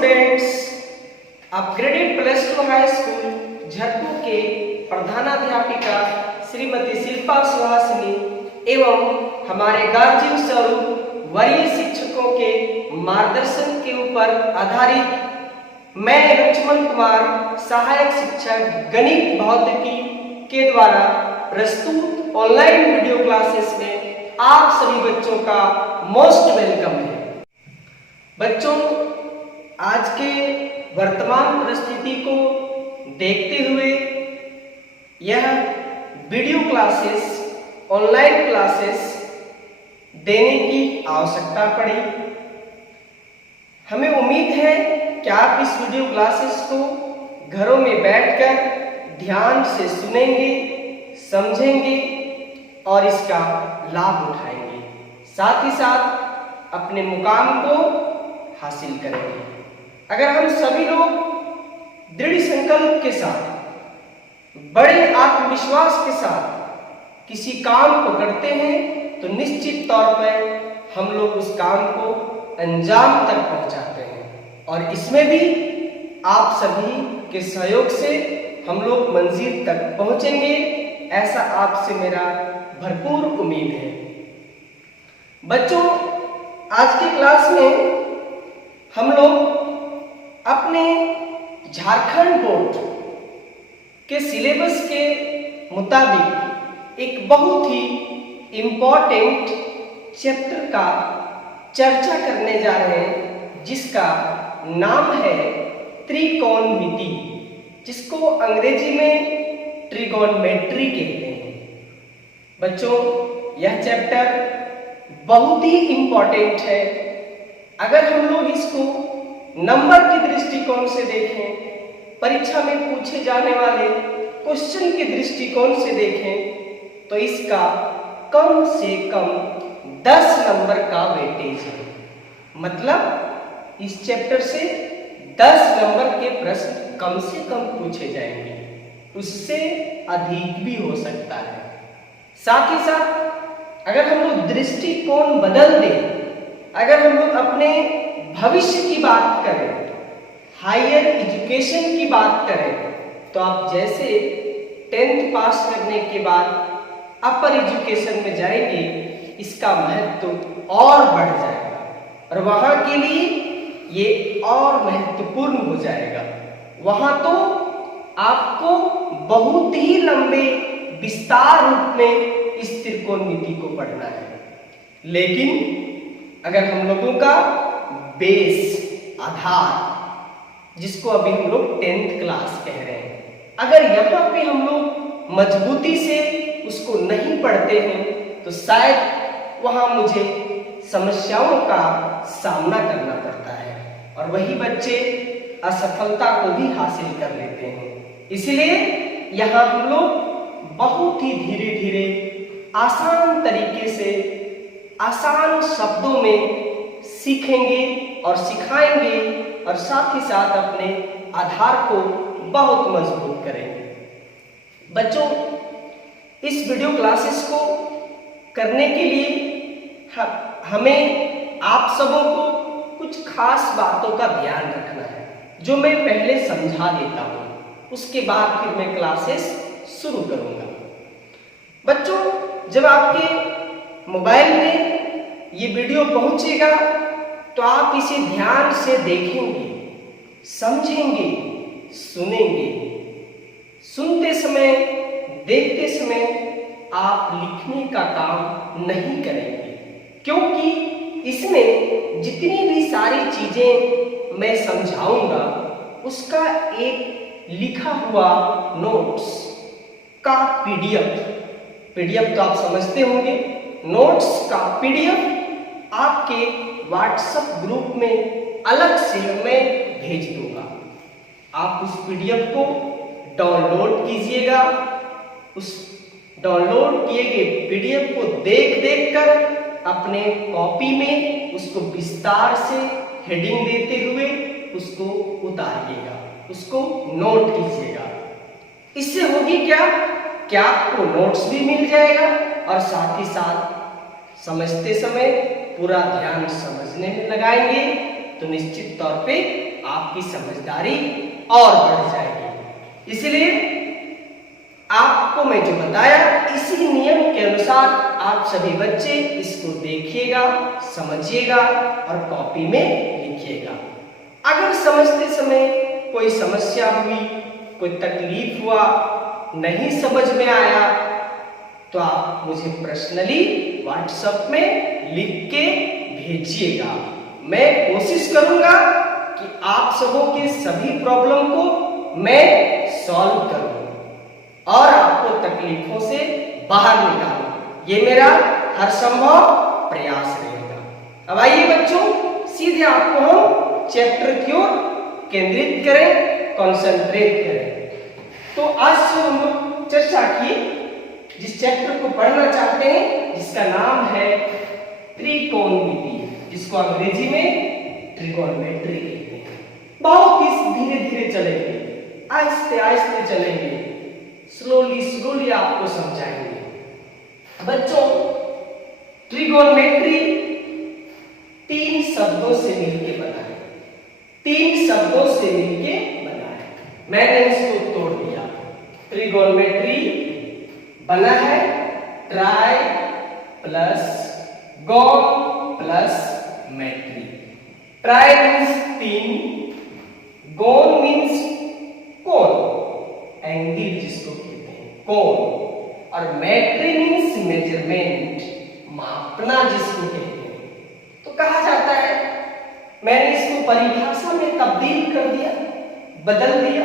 Students, upgraded +2 high school झरपू के प्रधानाध्यापिका श्रीमती शिल्पा सुहासिनी एवं हमारे गार्जियन स्वरूप वरीय शिक्षकों के मार्गदर्शन के ऊपर आधारित मैं लक्ष्मण कुमार सहायक शिक्षक गणित भौतिकी के द्वारा प्रस्तुत ऑनलाइन वीडियो क्लासेस में आप सभी बच्चों का मोस्ट वेलकम है। बच्चों, आज के वर्तमान परिस्थिति को देखते हुए यह वीडियो क्लासेस, ऑनलाइन क्लासेस देने की आवश्यकता पड़ी। हमें उम्मीद है कि आप इस वीडियो क्लासेस को घरों में बैठकर ध्यान से सुनेंगे, समझेंगे और इसका लाभ उठाएंगे, साथ ही साथ अपने मुकाम को हासिल करेंगे। अगर हम सभी लोग दृढ़ संकल्प के साथ, बड़े आत्मविश्वास के साथ किसी काम को करते हैं तो निश्चित तौर पर हम लोग उस काम को अंजाम तक पहुंचाते हैं और इसमें भी आप सभी के सहयोग से हम लोग मंजिल तक पहुंचेंगे, ऐसा आपसे मेरा भरपूर उम्मीद है। बच्चों, आज की क्लास में हम लोग अपने झारखंड बोर्ड के सिलेबस के मुताबिक एक बहुत ही इम्पोर्टेंट चैप्टर का चर्चा करने जा रहे हैं, जिसका नाम है त्रिकोणमिति, जिसको अंग्रेजी में ट्रिगोनमेट्री कहते हैं। बच्चों, यह चैप्टर बहुत ही इम्पोर्टेंट है। अगर हम लोग इसको नंबर के दृष्टिकोण से देखें, परीक्षा में पूछे जाने वाले क्वेश्चन के दृष्टिकोण से देखें, तो इसका कम से कम 10 नंबर का वेटेज है। मतलब इस चैप्टर से 10 नंबर के प्रश्न कम से कम पूछे जाएंगे, उससे अधिक भी हो सकता है। साथ ही साथ अगर हम लोग दृष्टिकोण बदल दें, अगर हम लोग अपने भविष्य की बात करें, हायर एजुकेशन की बात करें, तो आप जैसे 10th पास करने के बाद अपर एजुकेशन में जाएंगे, इसका महत्व और बढ़ जाएगा और वहां के लिए ये और महत्वपूर्ण हो जाएगा। वहां तो आपको बहुत ही लंबे विस्तार रूप में इस त्रिकोणमिति को पढ़ना है, लेकिन अगर हम लोगों का बेस, आधार, जिसको अभी हम लोग 10th क्लास कह रहे हैं, अगर यहाँ पे हम लोग मजबूती से उसको नहीं पढ़ते हैं तो शायद वहाँ मुझे समस्याओं का सामना करना पड़ता है और वही बच्चे असफलता को भी हासिल कर लेते हैं। इसलिए यहाँ हम लोग बहुत ही धीरे धीरे, आसान तरीके से, आसान शब्दों में सीखेंगे और सिखाएंगे और साथ ही साथ अपने आधार को बहुत मजबूत करेंगे। बच्चों, इस वीडियो क्लासेस को करने के लिए हमें आप सबों को कुछ खास बातों का ध्यान रखना है, जो मैं पहले समझा देता हूँ, उसके बाद फिर मैं क्लासेस शुरू करूँगा। बच्चों, जब आपके मोबाइल में ये वीडियो पहुंचेगा तो आप इसे ध्यान से देखेंगे, समझेंगे, सुनेंगे। सुनते समय, देखते समय आप लिखने का काम नहीं करेंगे, क्योंकि इसमें जितनी भी सारी चीजें मैं समझाऊंगा उसका एक लिखा हुआ नोट्स का पीडीएफ तो आप समझते होंगे, नोट्स का पीडीएफ आपके व्हाट्सएप ग्रुप में अलग से मैं भेज दूंगा। आप उस पीडीएफ को डाउनलोड कीजिएगा। उस डाउनलोड किए गए पीडीएफ को देख कर अपने कॉपी में उसको विस्तार से हेडिंग देते हुए उसको उतारिएगा, उसको नोट कीजिएगा। इससे होगी क्या आपको नोट्स भी मिल जाएगा और साथ ही साथ समझते समय पूरा ध्यान समझने में लगाएंगे तो निश्चित तौर पे आपकी समझदारी और बढ़ जाएगी। इसलिए आपको मैं जो बताया इसी नियम के अनुसार आप सभी बच्चे इसको देखिएगा, समझिएगा और कॉपी में लिखिएगा। अगर समझते समय कोई समस्या हुई, कोई तकलीफ हुआ, नहीं समझ में आया तो आप मुझे पर्सनली व्हाट्सएप में लिख के भेजिएगा। मैं कोशिश करूंगा कि आप सबों के सभी प्रॉब्लम को मैं सॉल्व करूं और आपको तकलीफों से बाहर निकालूं। ये मेरा हर संभव प्रयास रहेगा। अब आइए बच्चों, सीधे आपको हम चैप्टर की ओर केंद्रित करें, कंसंट्रेट करें। तो आज से हम लोग चर्चा की जिस चैप्टर को पढ़ना चाहते हैं, जिसका नाम है त्रिकोणमिति, जिसको अंग्रेजी में ट्रिगोनोमेट्री कहते हैं। बहुत ही धीरे धीरे चलेंगे, आहिस्ते आहिस्ते चलेंगे, स्लोली आपको समझाएंगे। बच्चों, ट्रिगोनोमेट्री 3 शब्दों से मिलके बना है, 3 शब्दों से मिलके बना है। मैंने इसको तोड़ दिया। ट्रिगोनोमेट्री बना है ट्राई प्लस गोन प्लस मेट्री। ट्राई मीन्स 3, गोन मीन्स कोण, एंगल जिसको कहते हैं कोण, और मेट्री मीन्स मेजरमेंट, मापना जिसको कहते हैं। तो कहा जाता है, मैंने इसको परिभाषा में तब्दील कर दिया, बदल दिया।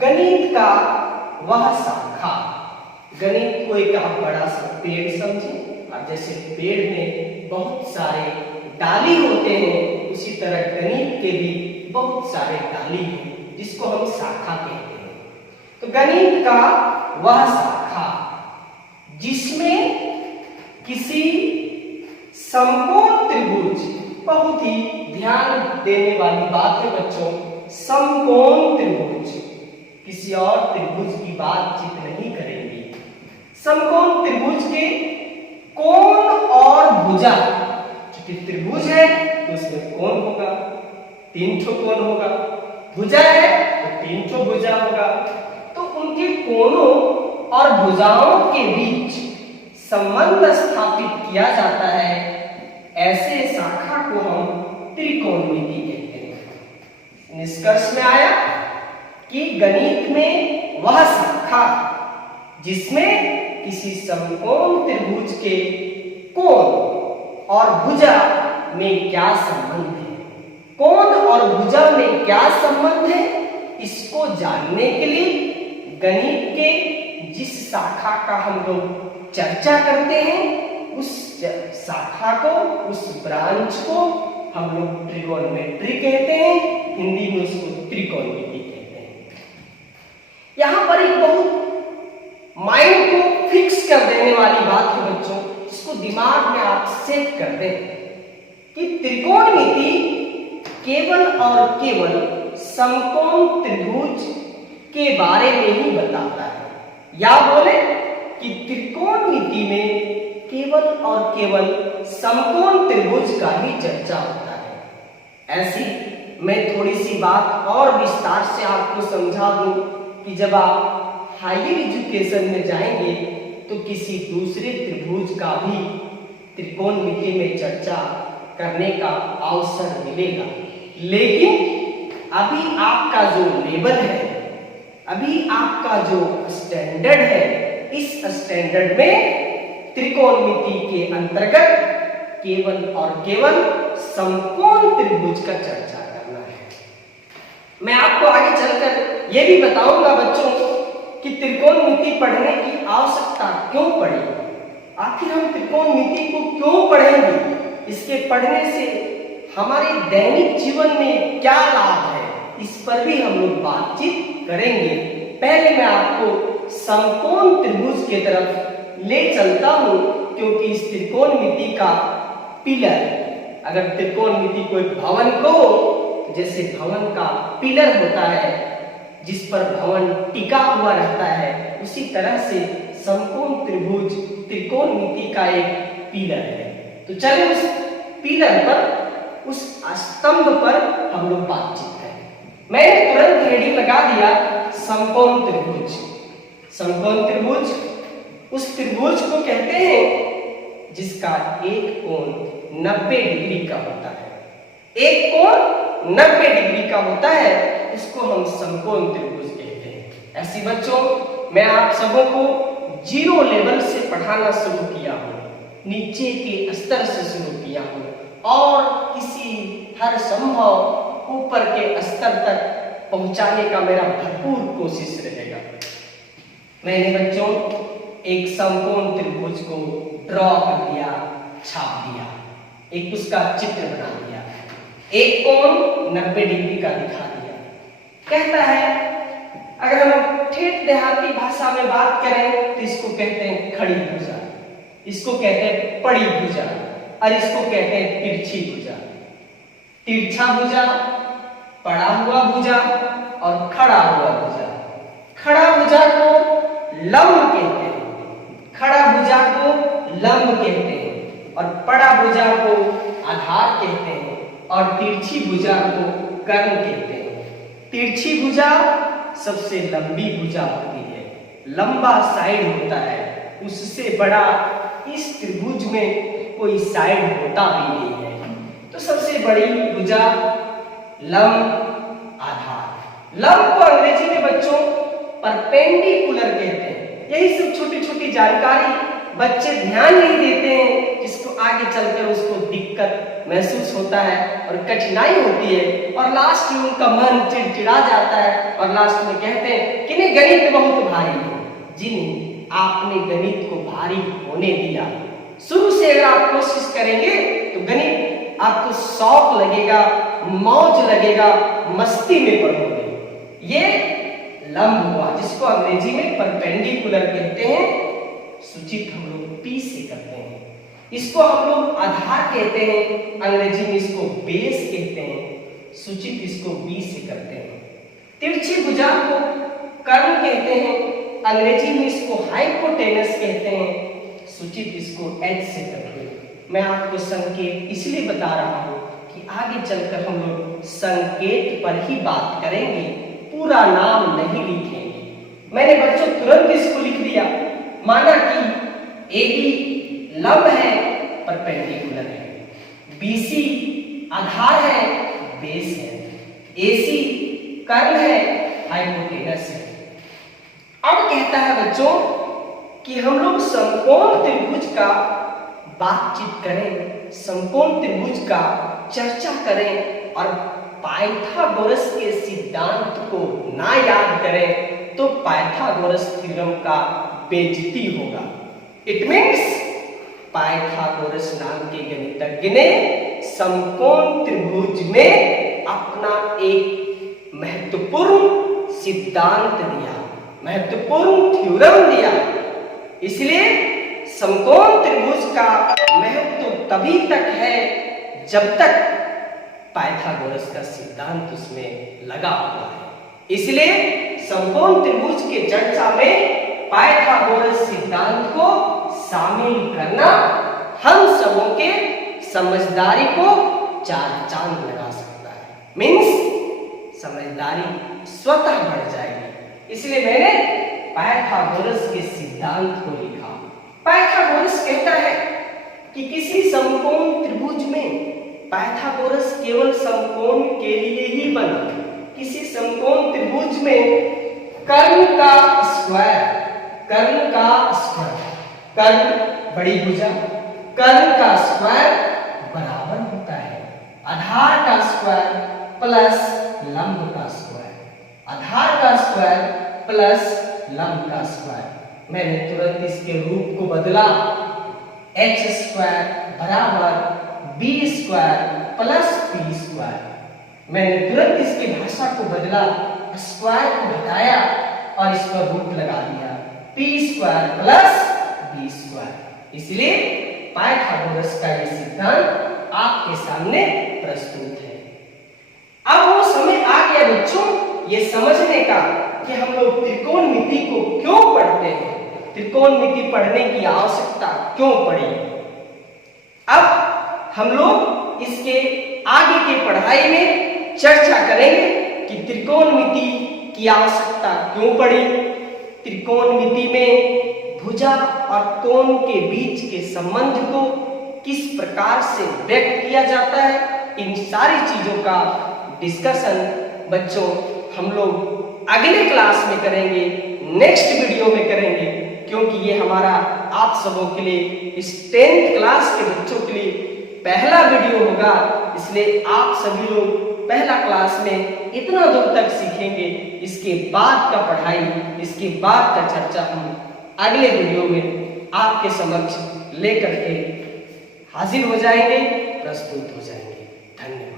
गणित का वह शाखा, गणित को एक आप बड़ा सा पेड़ समझें, और जैसे पेड़ में बहुत सारे डाली होते हैं, उसी तरह गणित के भी बहुत सारे डाली हैं जिसको हम शाखा कहते हैं। तो गणित का वह शाखा जिसमें किसी समकोण त्रिभुज, बहुत ही ध्यान देने वाली बात है बच्चों, समकोण त्रिभुज, किसी और त्रिभुज की बातचीत नहीं करेंगे। समकोण त्रिभुज के कोण और भुजा, क्योंकि त्रिभुज है तो उसमें कोण होगा, 3 ठो कोण होगा, भुजा है तो 3 ठो भुजा होगा। तो उनके कोणों और भुजाओं के बीच संबंध स्थापित किया जाता है, ऐसे शाखा को हम त्रिकोणमिति कहते हैं। निष्कर्ष में आया कि गणित में वह शाखा जिसमें किसी समकोण त्रिभुज के कोण और भुजा में क्या संबंध है, कोण और भुजा में क्या संबंध है, इसको जानने के लिए गणित के जिस शाखा का हम लोग चर्चा करते हैं, उस शाखा को, उस ब्रांच को हम लोग ट्रिगोनोमेट्री कहते हैं, हिंदी में उसको त्रिकोणमिति कहते हैं। यहां पर एक बहुत माइंड को फिक्स कर देने वाली बात है बच्चों, इसको दिमाग में आप सेट कर दें कि त्रिकोणमिति केवल और केवल समकोण त्रिभुज के बारे में ही बताता है, या बोले कि त्रिकोणमिति में केवल और केवल समकोण त्रिभुज का ही चर्चा होता है। ऐसी मैं थोड़ी सी बात और विस्तार से आपको समझा दूं कि जब आप हायर एजुकेशन में जाएंगे तो किसी दूसरे त्रिभुज का भी त्रिकोणमिति में चर्चा करने का अवसर मिलेगा। लेकिन अभी आपका जो लेवल है, अभी आपका जो स्टैंडर्ड है, इस स्टैंडर्ड में त्रिकोणमिति के अंतर्गत केवल और केवल समकोण त्रिभुज का चर्चा करना है। मैं आपको आगे चलकर यह भी बताऊंगा बच्चों कि त्रिकोणमिति पढ़ने की आवश्यकता क्यों पड़ी, आखिर हम त्रिकोणमिति को क्यों पढ़ेंगे, इसके पढ़ने से हमारे दैनिक जीवन में क्या लाभ है, इस पर भी हम लोग बातचीत करेंगे। पहले मैं आपको समकोण त्रिभुज की तरफ ले चलता हूं, क्योंकि इस त्रिकोणमिति का पिलर, अगर त्रिकोणमिति को एक भवन को, जैसे भवन का पिलर होता है जिस पर भवन टिका हुआ रहता है, उसी तरह से समकोण त्रिभुज त्रिकोणमिति का एक पिलर है। तो चलिए उस पिलर पर उस स्तंभ पर हम लोग बातचीत करें। मैंने तुरंत हेडिंग लगा दिया समकोण त्रिभुज। समकोण त्रिभुज उस त्रिभुज को कहते हैं जिसका एक कोण 90 डिग्री का होता है। एक कोण 90 डिग्री का होता है, उसको हम समकोण त्रिभुज कहते हैं। ऐसी बच्चों, मैं आप सबों को जीरो लेवल से पढ़ाना शुरू किया हूं, नीचे के स्तर से शुरू किया हूं और किसी हर संभव ऊपर के स्तर तक पहुंचाने का मेरा भरपूर कोशिश रहेगा। मैंने बच्चों एक समकोण त्रिभुज को ड्रॉ कर दिया, छाप दिया, एक उसका चित्र बना दिया, एक कोण 90 डिग्री का दिखा दिया। कहता है, अगर हम ठेठ देहाती भाषा में बात करें तो इसको कहते हैं खड़ी भुजा, इसको कहते हैं पड़ी भुजा और इसको कहते हैं तिरछी भुजा। तिरछा भुजा, पड़ा हुआ भुजा और खड़ा हुआ भुजा। खड़ा भुजा को लंब कहते हैं, खड़ा भुजा को लंब कहते हैं और पड़ा भुजा को आधार कहते हैं और तिरछी भुजा को कर्ण कहते हैं। तिरछी भुजा सबसे लंबी भुजा होती है, लंबा साइड होता है, उससे बड़ा इस त्रिभुज में कोई साइड होता भी नहीं है। तो सबसे बड़ी भुजा लंब, आधार। लंब को अंग्रेजी में बच्चों परपेंडिकुलर कहते हैं। यही सब छोटी छोटी जानकारी बच्चे ध्यान नहीं देते हैं, जिसको आगे चलकर उसको दिक्कत महसूस होता है और कठिनाई होती है और लास्ट में उनका मन चिड़चिड़ा जाता है और लास्ट में कहते हैं कि नहीं गणित बहुत भारी है। जी नहीं, आपने गणित को भारी होने दिया। शुरू से अगर आप कोशिश करेंगे तो गणित आपको शौक लगेगा, मौज लगेगा, मस्ती में पढ़ोगे। ये लंब हुआ, जिसको अंग्रेजी में परपेंडिकुलर कहते हैं, सूचित हम लोग पी से करते हैं। इसको हम लोग आधार कहते हैं, अंग्रेजी में इसको बेस कहते हैं, सूचित इसको बी से करते हैं। तिरछी भुजा को कर्ण कहते हैं, अंग्रेजी में इसको हाइपोटेनस कहते हैं, सूचित इसको एच से करते हैं। मैं आपको संकेत इसलिए बता रहा हूं कि आगे चलकर हम लोग संकेत पर ही बात करेंगे, पूरा नाम नहीं लिखेंगे। मैंने बच्चों तुरंत इसको लिख दिया, माना कि AB लंब है, परपेंडिकुलर है, BC आधार है, बेस है, AC कर्ण है, हाइपोटेनस है। अब कहता है बच्चों कि हम लोग समकोण त्रिभुज का बातचीत करें, समकोण त्रिभुज का चर्चा करें और पाइथागोरस के सिद्धांत को ना याद करें तो पाइथागोरस थ्योरम का बेइज्जती होगा। इट मीन्स पाइथागोरस नाम के गणितज्ञ ने समकोण त्रिभुज में अपना एक महत्वपूर्ण सिद्धांत दिया, महत्वपूर्ण थ्योरम दिया। इसलिए समकोण त्रिभुज का महत्व तभी तक है जब तक पाइथागोरस का सिद्धांत उसमें लगा हुआ है। इसलिए समकोण त्रिभुज के चर्चा में पाइथागोरस सिद्धांत को शामिल करना हम सबों के समझदारी को चार चांद लगा सकता है। मीन्स समझदारी स्वतः बढ़ जाएगी। इसलिए मैंने पाइथागोरस के सिद्धांत को लिखा। पाइथागोरस कहता है कि किसी समकोण त्रिभुज में पाइथागोरस केवल समकोण के लिए ही बना। किसी समकोण त्रिभुज में कर्ण का स्क्वायर, कर्ण बड़ी भुजा, कर्ण का स्क्वायर बराबर होता है आधार का स्क्वायर प्लस लंब का स्क्वायर, आधार का स्क्वायर प्लस लंब का स्क्वायर। मैंने तुरंत इसके रूप को बदला, h स्क्वायर बराबर b square plus p square. मैंने तुरंत इसकी भाषा को बदला, स्क्वायर को हटाया और इस पर रूट लगा दिया, p square plus b square. इसलिए पाइथागोरस का ये सिद्धांत आपके सामने प्रस्तुत है। अब वो समय आ गया बच्चों ये समझने का कि हम लोग त्रिकोणमिति को क्यों पढ़ते हैं, त्रिकोणमिति पढ़ने की आवश्यकता क्यों पड़ी। अब हम लोग इसके आगे की पढ़ाई में चर्चा करेंगे कि त्रिकोणमिति की आवश्यकता क्यों पड़ी, त्रिकोणमिति में भुजा और कोण के बीच के संबंध को किस प्रकार से व्यक्त किया जाता है, इन सारी चीजों का डिस्कशन बच्चों हम लोग अगले क्लास में करेंगे, नेक्स्ट वीडियो में करेंगे, क्योंकि ये हमारा आप सबों के लिए इस 10th क्लास के बच्चों के लिए पहला वीडियो होगा। इसलिए आप सभी लोग पहला क्लास में इतना दूर तक सीखेंगे, इसके बाद का पढ़ाई, इसके बाद का चर्चा हम अगले वीडियो में आपके समक्ष लेकर के हाजिर हो जाएंगे, प्रस्तुत हो जाएंगे। धन्यवाद।